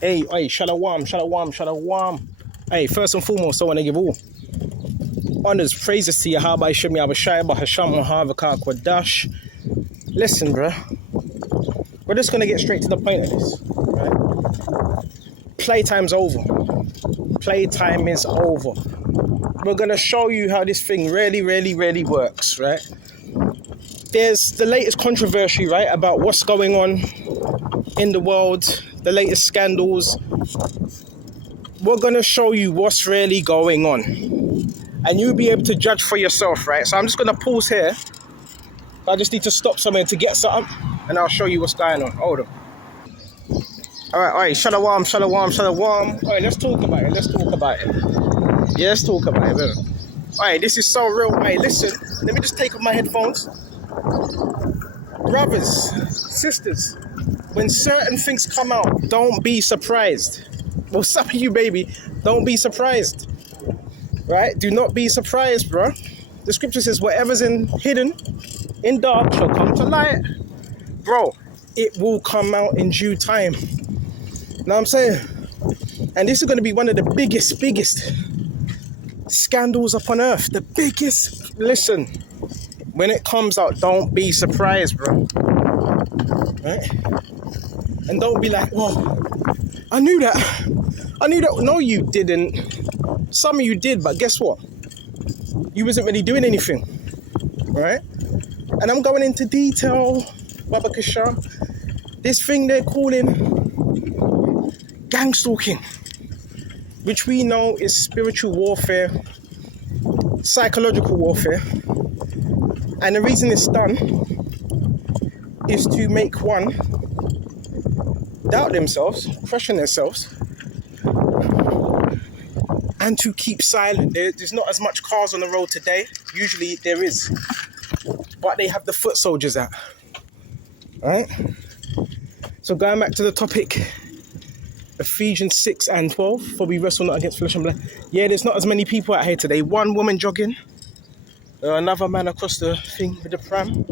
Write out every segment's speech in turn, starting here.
Hey, shalom. Hey, first and foremost, I want to give all honors, praises to Yahweh Shem Yahweh Bahasham Mahavaka Kwadash. Listen, bro. We're just going to get straight to the point of this. Right? Playtime's over. Playtime is over. We're going to show you how this thing really works, right? There's the latest controversy, right, about what's going on in the world, the latest scandals. We're going to show you what's really going on. And you'll be able to judge for yourself, right? So I'm just going to pause here. I just need to stop somewhere to get something, and I'll show you what's going on. Hold on. All right, shalom. All right, let's talk about it. Yeah, let's talk about it, bro. All right, this is so real. All right, listen, let me just take off my headphones. Brothers, sisters, when certain things come out, don't be surprised. Well, some of you, baby, don't be surprised. Right? Do not be surprised, bro. The scripture says, whatever's hidden in dark shall come to light. Bro, it will come out in due time. Know what I'm saying? And this is going to be one of the biggest scandals upon earth. The biggest. Listen, when it comes out, don't be surprised, bro. Right? And don't be like, well, I knew that. No, you didn't. Some of you did, but guess what? You wasn't really doing anything, right? And I'm going into detail, Baba Kasha. This thing they're calling gangstalking, which we know is spiritual warfare, psychological warfare. And the reason it's done is to make one doubt themselves, question themselves, and to keep silent. There's not as much cars on the road today. Usually there is. But they have the foot soldiers out. Right? So going back to the topic, Ephesians 6 and 12, for we wrestle not against flesh and blood. Yeah, there's not as many people out here today. One woman jogging, another man across the thing with the pram.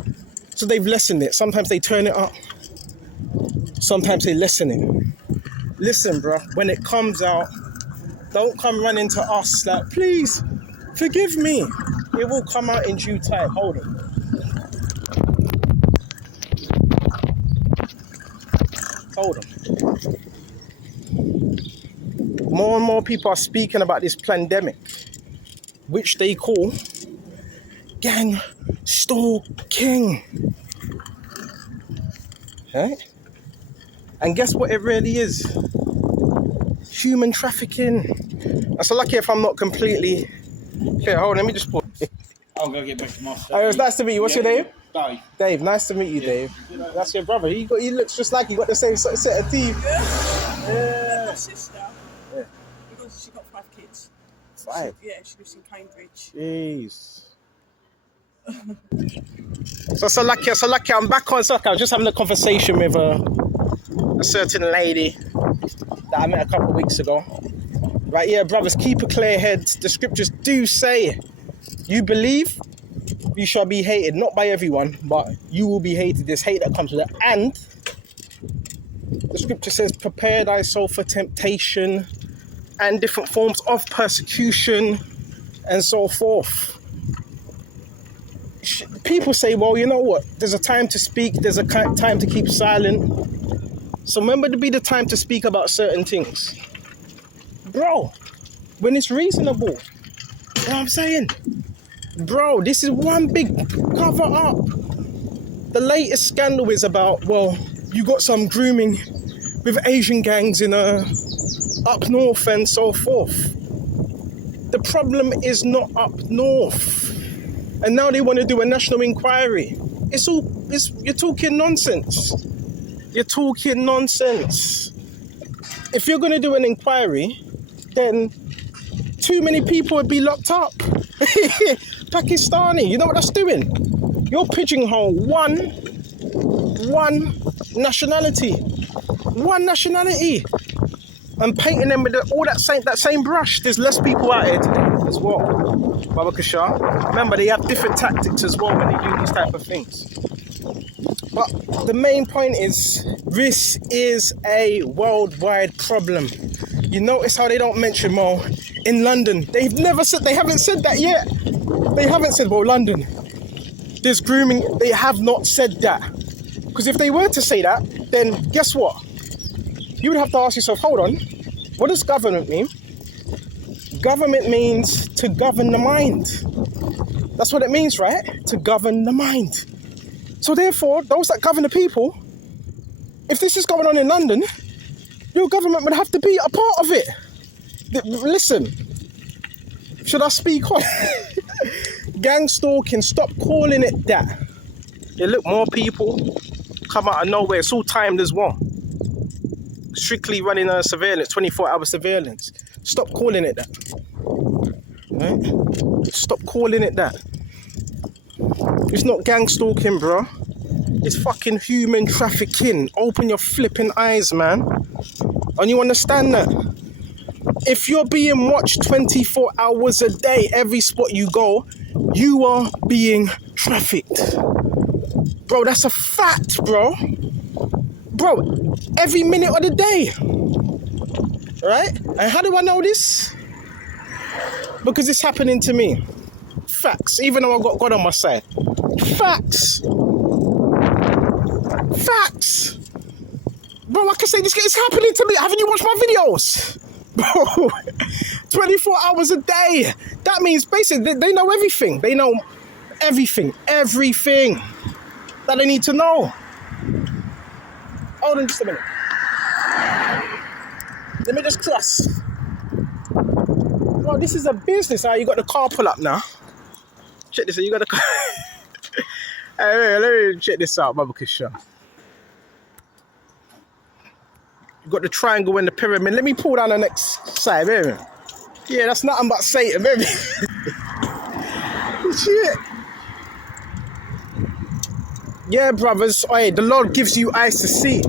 So they've lessened it. Sometimes they turn it up. Sometimes they lessen it. Listen, bro, when it comes out, don't come running to us like, please, forgive me. It will come out in due time. Hold on. More and more people are speaking about this pandemic, which they call gangstalking. Right? And guess what it really is? Human trafficking. I'm so lucky if I'm not completely... Here, hold on, let me just put... I'm going to get back to my stuff. Oh, it was nice to meet you. What's your name? Dave. Dave, nice to meet you, Dave. That's your brother. He looks just like you got the same set of teeth. Yeah. My sister, because she got 5 kids. 5? She lives in Cambridge. Jeez. So lucky. I'm back on soccer. I was just having a conversation with a certain lady that I met a couple of weeks ago. Right, yeah, brothers, keep a clear head. The scriptures do say, you believe, you shall be hated, not by everyone, but you will be hated. There's hate that comes with it. And the scripture says, prepare thy soul for temptation and different forms of persecution and so forth. People say, well, you know what? There's a time to speak. There's a time to keep silent. So remember to be the time to speak about certain things. Bro, when it's reasonable. You know what I'm saying? Bro, this is one big cover up. The latest scandal is about, well, you got some grooming with Asian gangs in up north and so forth. The problem is not up north. And now they want to do a national inquiry. You're talking nonsense. You're talking nonsense. If you're going to do an inquiry, then too many people would be locked up. Pakistani, you know what that's doing? You're pigeonhole one nationality. One nationality. And painting them with all that same brush. There's less people out here today as well. Baba Kashar. Remember, they have different tactics as well when they do these type of things. But the main point is, this is a worldwide problem. You notice how they don't mention Mo in London. They haven't said that yet. They haven't said, well, London, there's grooming. They have not said that. Because if they were to say that, then guess what? You would have to ask yourself, hold on, what does government mean? Government means to govern the mind. That's what it means, right? To govern the mind. So therefore, those that govern the people, if this is going on in London, your government would have to be a part of it. Listen, should I speak on? Gangstalking, stop calling it that. Yeah, look, more people come out of nowhere. It's all timed as well. Strictly running a surveillance, 24-hour surveillance. Stop calling it that. Right? Stop calling it that. It's not gangstalking, bro. It's fucking human trafficking. Open your flipping eyes, man. And you understand that? If you're being watched 24 hours a day, every spot you go, you are being trafficked. Bro, that's a fact, bro. Bro, every minute of the day. Right? And how do I know this? Because it's happening to me. Facts. Even though I've got God on my side. Facts. Facts. Bro, I can say this is happening to me. Haven't you watched my videos? Bro, 24 hours a day. That means basically they know everything. They know everything. Everything that they need to know. Hold on just a minute. Let me just cross. Bro, this is a business. You got the car pull up now. Check this out. You got the car. Hey, let me check this out, Baba Kishan. You got the triangle and the pyramid. Let me pull down the next side, baby. Yeah, that's nothing but Satan, baby. Shit. Yeah, brothers. Hey, the Lord gives you eyes to see.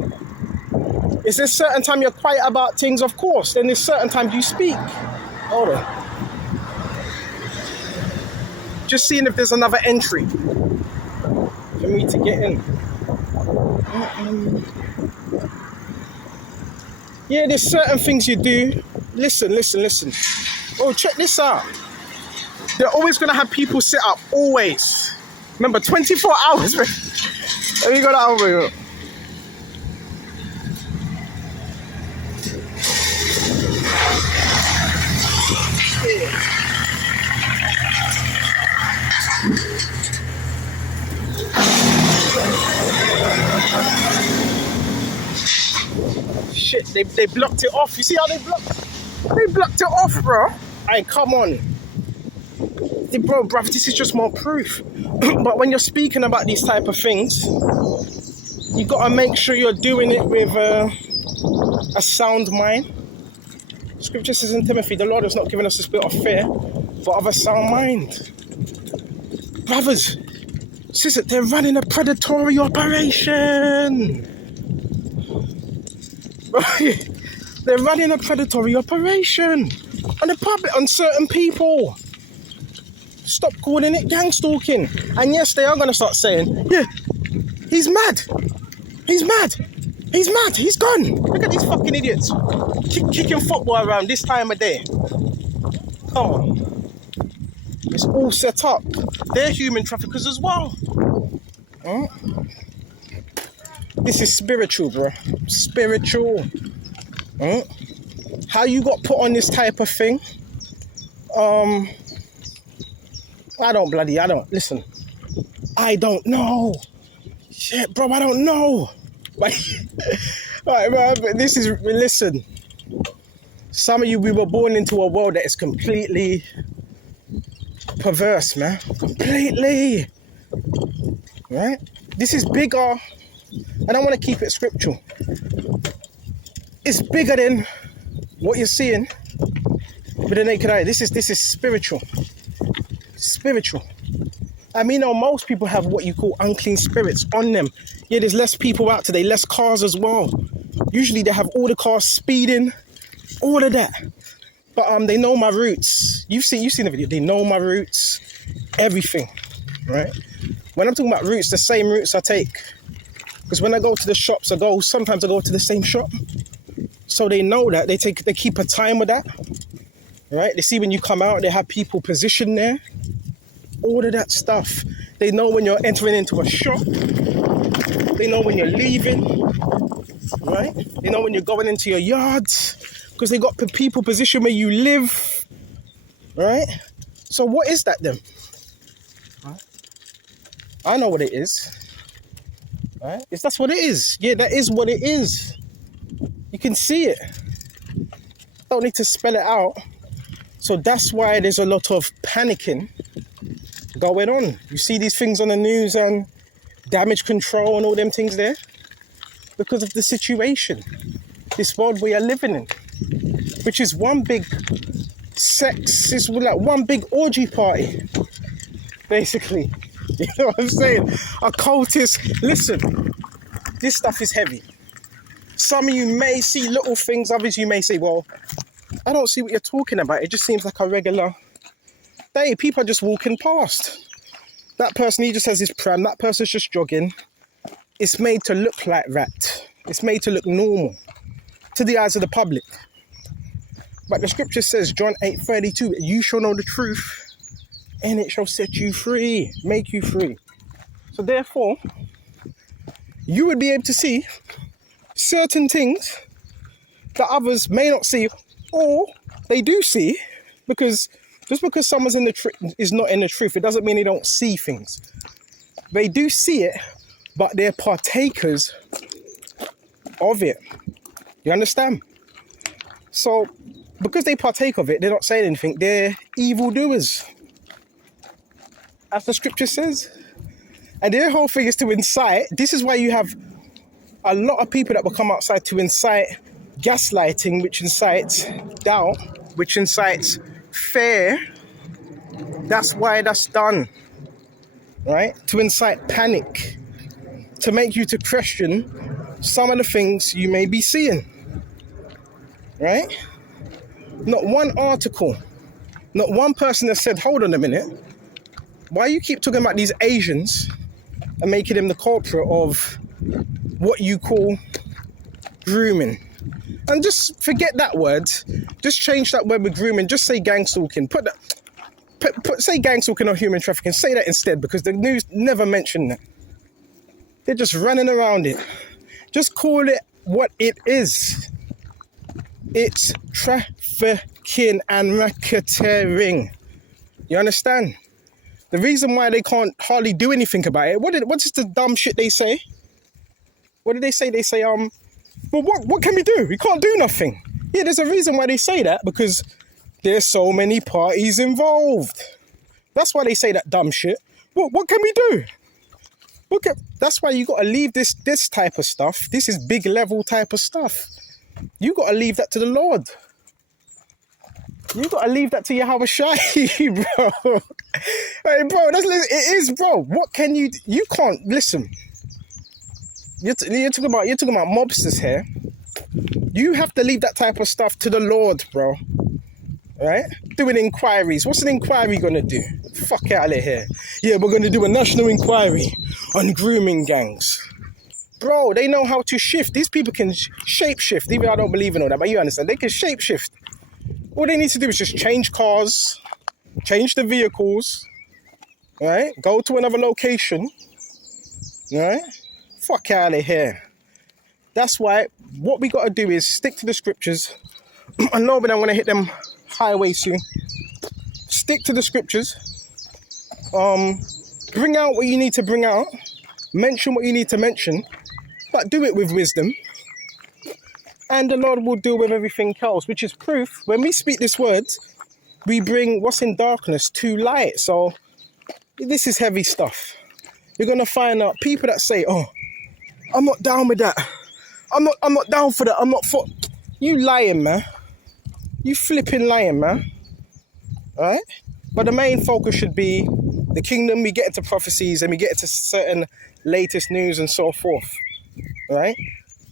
Is there certain time you're quiet about things? Of course. Then there's certain times you speak. Hold on. Just seeing if there's another entry for me to get in. Yeah, there's certain things you do. Listen. Oh, check this out. They're always going to have people sit up. Always. Remember, 24 hours. Let me go that over here. Shit, they blocked it off. You see how they blocked it off, bro? Hey, come on. Bro, this is just more proof. But when you're speaking about these type of things, you gotta make sure you're doing it with a sound mind. Scripture says in Timothy, the Lord has not given us a spirit of fear, but of a sound mind. Brothers, sisters, they're running a predatory operation. They're running a predatory operation on the public, on certain people. Stop calling it gangstalking. And yes, they are going to start saying, yeah, he's mad. He's mad. He's mad. He's gone. Look at these fucking idiots kicking football around this time of day. Come on. It's all set up. They're human traffickers as well. Huh? This is spiritual, bro. Spiritual. Huh? How you got put on this type of thing? Listen. I don't know. Shit, bro, I don't know. Like, alright, bro, but listen. Some of you, we were born into a world that is completely perverse, man. Completely. Right? This is bigger. And I want to keep it scriptural. It's bigger than what you're seeing with the naked eye. This is spiritual. Spiritual. I mean, most people have what you call unclean spirits on them. Yeah, there's less people out today, less cars as well. Usually they have all the cars speeding, all of that. But they know my roots. You've seen the video. They know my roots, everything, right? When I'm talking about roots, the same roots I take Because when I go to the shops, sometimes I go to the same shop. So they know that, they keep a time with that, right? They see when you come out, they have people positioned there. All of that stuff. They know when you're entering into a shop. They know when you're leaving, right? They know when you're going into your yards, because they got people positioned where you live, right? So what is that then? Right? I know what it is, right? That's what it is. Yeah, that is what it is. You can see it. Don't need to spell it out. So that's why there's a lot of panicking going on. You see these things on the news and damage control and all them things there, because of the situation, this world we are living in, which is one big sex, is like one big orgy party, basically. You know what I'm saying? Occultists, listen, this stuff is heavy. Some of you may see little things, others you may say, well, I don't see what you're talking about. It just seems like a regular day. People are just walking past. That person, he just has his pram, that person's just jogging. It's made to look like that. It's made to look normal to the eyes of the public. But the scripture says, John 8:32, you shall know the truth and it shall set you free, make you free. So therefore, you would be able to see certain things that others may not see, or they do see, because just because someone's is not in the truth, it doesn't mean they don't see things. They do see it, but they're partakers of it. You understand? So, because they partake of it, they're not saying anything. They're evildoers, as the scripture says. And their whole thing is to incite. This is why you have a lot of people that will come outside to incite gaslighting, which incites doubt, which incites fear. That's why that's done, right? To incite panic, to make you to question some of the things you may be seeing, right? Not one article, not one person has said, hold on a minute, why you keep talking about these Asians and making them the culprit of what you call grooming? And just forget that word. Just change that word with grooming. Just say gangstalking. Say gangstalking or human trafficking. Say that instead, because the news never mentioned that. They're just running around it. Just call it what it is. It's trafficking and racketeering. You understand? The reason why they can't hardly do anything about it, what is the dumb shit they say? What did they say? They say, well, what can we do? We can't do nothing. Yeah, there's a reason why they say that, because there's so many parties involved. That's why they say that dumb shit. What can we do? That's why you got to leave this type of stuff. This is big level type of stuff. You got to leave that to the Lord. You got to leave that to Yahweh Shai, bro. Hey, bro, it is, bro. What can you do? You can't, listen. You're talking about mobsters here. You have to leave that type of stuff to the Lord, bro. Right? Doing inquiries. What's an inquiry gonna do? Fuck out of here. Yeah, we're gonna do a national inquiry on grooming gangs. Bro, they know how to shift. These people can shape shift. Even I don't believe in all that, but you understand. They can shape shift. All they need to do is just change cars, change the vehicles, right? Go to another location, right? Fuck out of here. That's why what we got to do is stick to the scriptures. I know, but I'm going to hit them highways soon. Stick to the scriptures. Bring out what you need to bring out. Mention what you need to mention. But do it with wisdom. And the Lord will deal with everything else, which is proof. When we speak this word, we bring what's in darkness to light. So this is heavy stuff. You're going to find out people that say, oh, I'm not down with that. I'm not down for that. I'm not for... You lying, man. You flipping lying, man. All right? But the main focus should be the kingdom. We get into prophecies and we get into certain latest news and so forth. All right?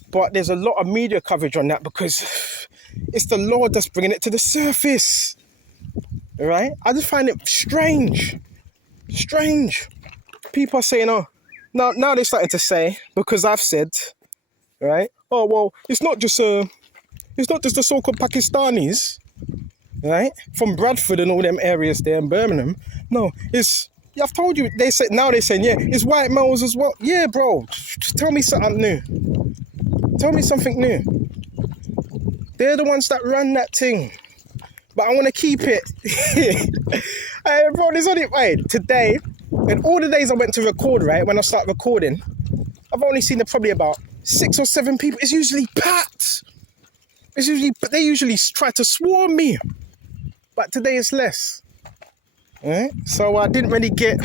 But there's a lot of media coverage on that because it's the Lord that's bringing it to the surface. All right? I just find it strange. Strange. People are saying, oh, Now they're starting to say, because I've said, right? Oh well, it's not just the so-called Pakistanis, right? From Bradford and all them areas there in Birmingham. No, it's yeah, I've told you. They said now they're saying, yeah, it's white males as well. Yeah, bro. Just tell me something new. Tell me something new. They're the ones that run that thing. But I want to keep it. Hey, bro, there's only today, and all the days I went to record, right? When I start recording, I've only seen probably about 6 or 7 people. It's usually packed. They usually try to swarm me. But today it's less. Right? So I didn't really get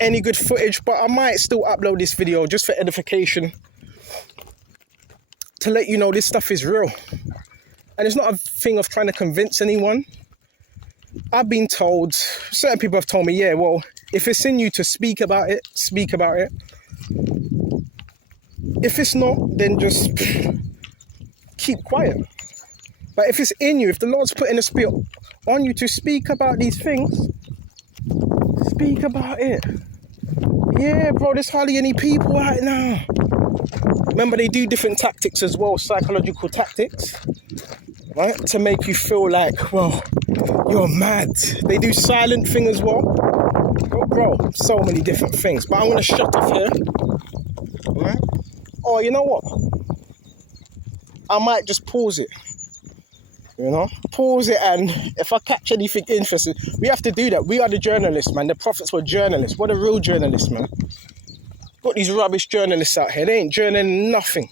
any good footage, but I might still upload this video just for edification to let you know this stuff is real. And it's not a thing of trying to convince anyone. I've been told, certain people have told me, yeah, well, if it's in you to speak about it, speak about it. If it's not, then just keep quiet. But if it's in you, if the Lord's putting a spirit on you to speak about these things, speak about it. Yeah, bro, there's hardly any people right now. Remember, they do different tactics as well, psychological tactics, right? To make you feel like, well, you're mad. They do silent thing as well. Oh, bro, so many different things. But I'm going to shut off here, right? Or you know what? I might just pause it. You know, pause it, and if I catch anything interesting, we have to do that. We are the journalists, man. The prophets were journalists. What a real journalist, man. Got these rubbish journalists out here. They ain't journaling nothing.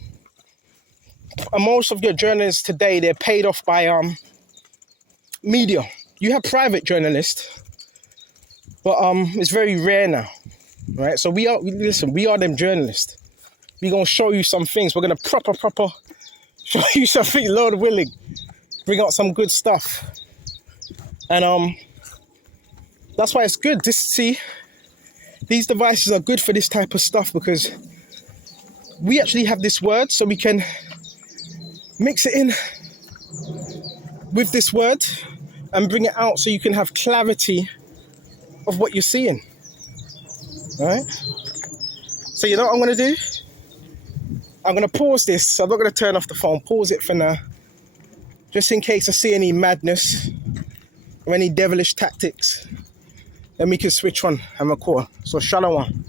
And most of your journalists today, they're paid off by media. You have private journalists, but it's very rare now, right? So we are them journalists. We're gonna show you some things. We're gonna proper show you something, Lord willing. Bring out some good stuff. And that's why it's good. These devices are good for this type of stuff, because we actually have this word, so we can mix it in with this word and bring it out so you can have clarity of what you're seeing. All right? So you know what I'm going to do? I'm going to pause this. I'm not going to turn off the phone. Pause it for now. Just in case I see any madness or any devilish tactics, then we can switch on and record. So shalom.